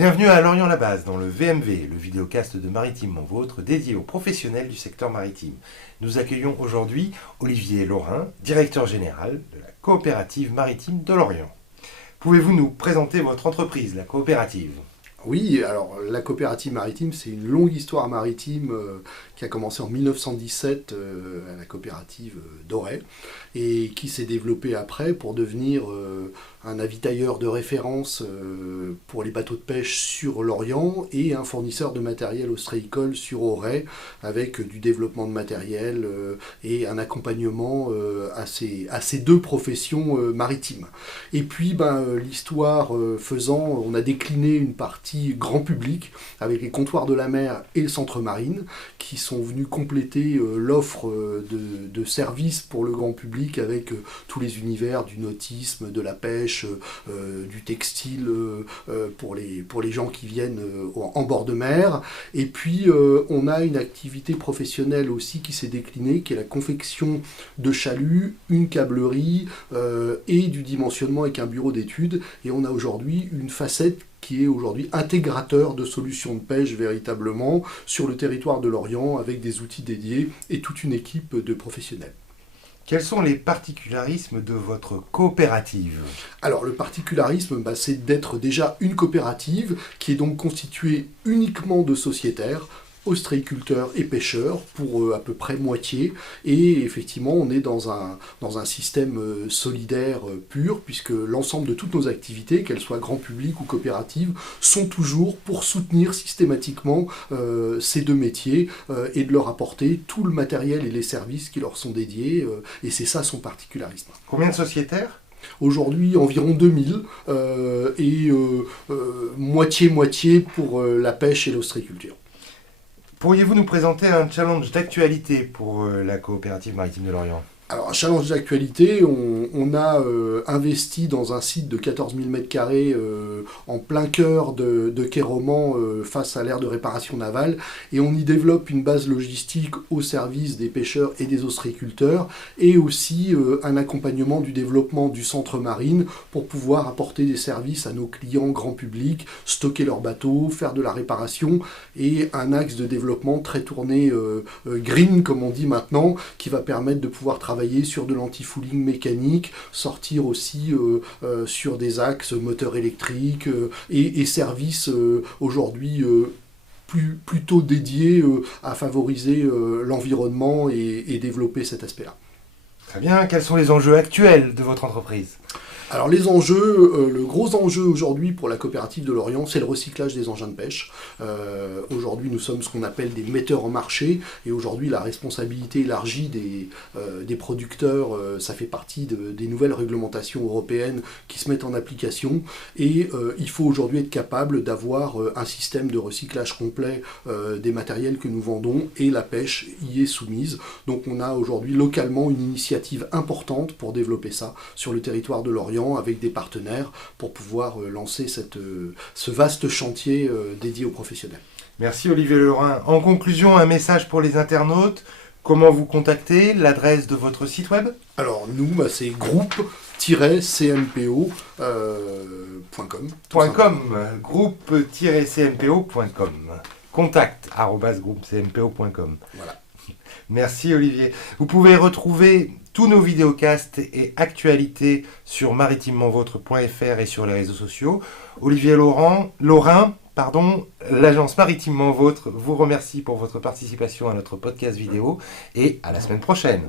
Bienvenue à Lorient-la-Base dans le VMV, le vidéocast de Maritime Mon Vôtre dédié aux professionnels du secteur maritime. Nous accueillons aujourd'hui Olivier Laurin, directeur général de la coopérative maritime de Lorient. Pouvez-vous nous présenter votre entreprise, la coopérative ? Oui, alors la coopérative maritime, c'est une longue histoire maritime qui a commencé en 1917 à la coopérative d'Auray et qui s'est développée après pour devenir un avitailleur de référence pour les bateaux de pêche sur l'Orient et un fournisseur de matériel ostréicole sur Auray avec du développement de matériel et un accompagnement à ces deux professions maritimes. Et puis l'histoire faisant, on a décliné une partie grand public avec les comptoirs de la mer et le centre marine qui sont venus compléter l'offre de services pour le grand public avec tous les univers du nautisme, de la pêche, du textile pour les gens qui viennent en bord de mer. Et puis on a une activité professionnelle aussi qui s'est déclinée, qui est la confection de chaluts, une câblerie et du dimensionnement avec un bureau d'études. Et on a aujourd'hui une facette qui est aujourd'hui intégrateur de solutions de pêche véritablement sur le territoire de Lorient avec des outils dédiés et toute une équipe de professionnels. Quels sont les particularismes de votre coopérative ? Alors le particularisme, c'est d'être déjà une coopérative qui est donc constituée uniquement de sociétaires, ostréiculteurs et pêcheurs pour à peu près moitié, et effectivement on est dans un système solidaire pur puisque l'ensemble de toutes nos activités, qu'elles soient grand public ou coopératives, sont toujours pour soutenir systématiquement ces deux métiers et de leur apporter tout le matériel et les services qui leur sont dédiés, et c'est ça son particularisme. Combien de sociétaires ? Aujourd'hui, environ 2000, et moitié-moitié pour la pêche et l'ostréiculture. Pourriez-vous nous présenter un challenge d'actualité pour la coopérative maritime de Lorient ? Alors, un challenge d'actualité, on a investi dans un site de 14 000 m² en plein cœur de quai Romand face à l'aire de réparation navale, et on y développe une base logistique au service des pêcheurs et des ostréiculteurs, et aussi un accompagnement du développement du centre marine pour pouvoir apporter des services à nos clients grand public, stocker leurs bateaux, faire de la réparation, et un axe de développement très tourné green, comme on dit maintenant, qui va permettre de pouvoir travailler sur de l'anti-fouling mécanique, sortir aussi sur des axes moteurs électriques et services aujourd'hui plutôt dédiés à favoriser l'environnement et développer cet aspect-là. Très bien, quels sont les enjeux actuels de votre entreprise ? Alors les enjeux, le gros enjeu aujourd'hui pour la coopérative de Lorient, c'est le recyclage des engins de pêche. Aujourd'hui nous sommes ce qu'on appelle des metteurs en marché, et aujourd'hui la responsabilité élargie des producteurs, ça fait partie des nouvelles réglementations européennes qui se mettent en application, et il faut aujourd'hui être capable d'avoir un système de recyclage complet des matériels que nous vendons, et la pêche y est soumise. Donc on a aujourd'hui localement une initiative importante pour développer ça sur le territoire de Lorient, avec des partenaires pour pouvoir lancer ce vaste chantier dédié aux professionnels. Merci Olivier Laurin. En conclusion, un message pour les internautes. Comment vous contacter ? L'adresse de votre site web ? Alors nous, c'est groupe-cmpo.com. Groupe-cmpo.com. Contact@groupecmpo.com. Voilà. Merci Olivier. Vous pouvez retrouver tous nos vidéocasts et actualités sur maritimementvôtre.fr et sur les réseaux sociaux. Olivier Laurin, l'agence Maritimement Vôtre vous remercie pour votre participation à notre podcast vidéo et à la semaine prochaine.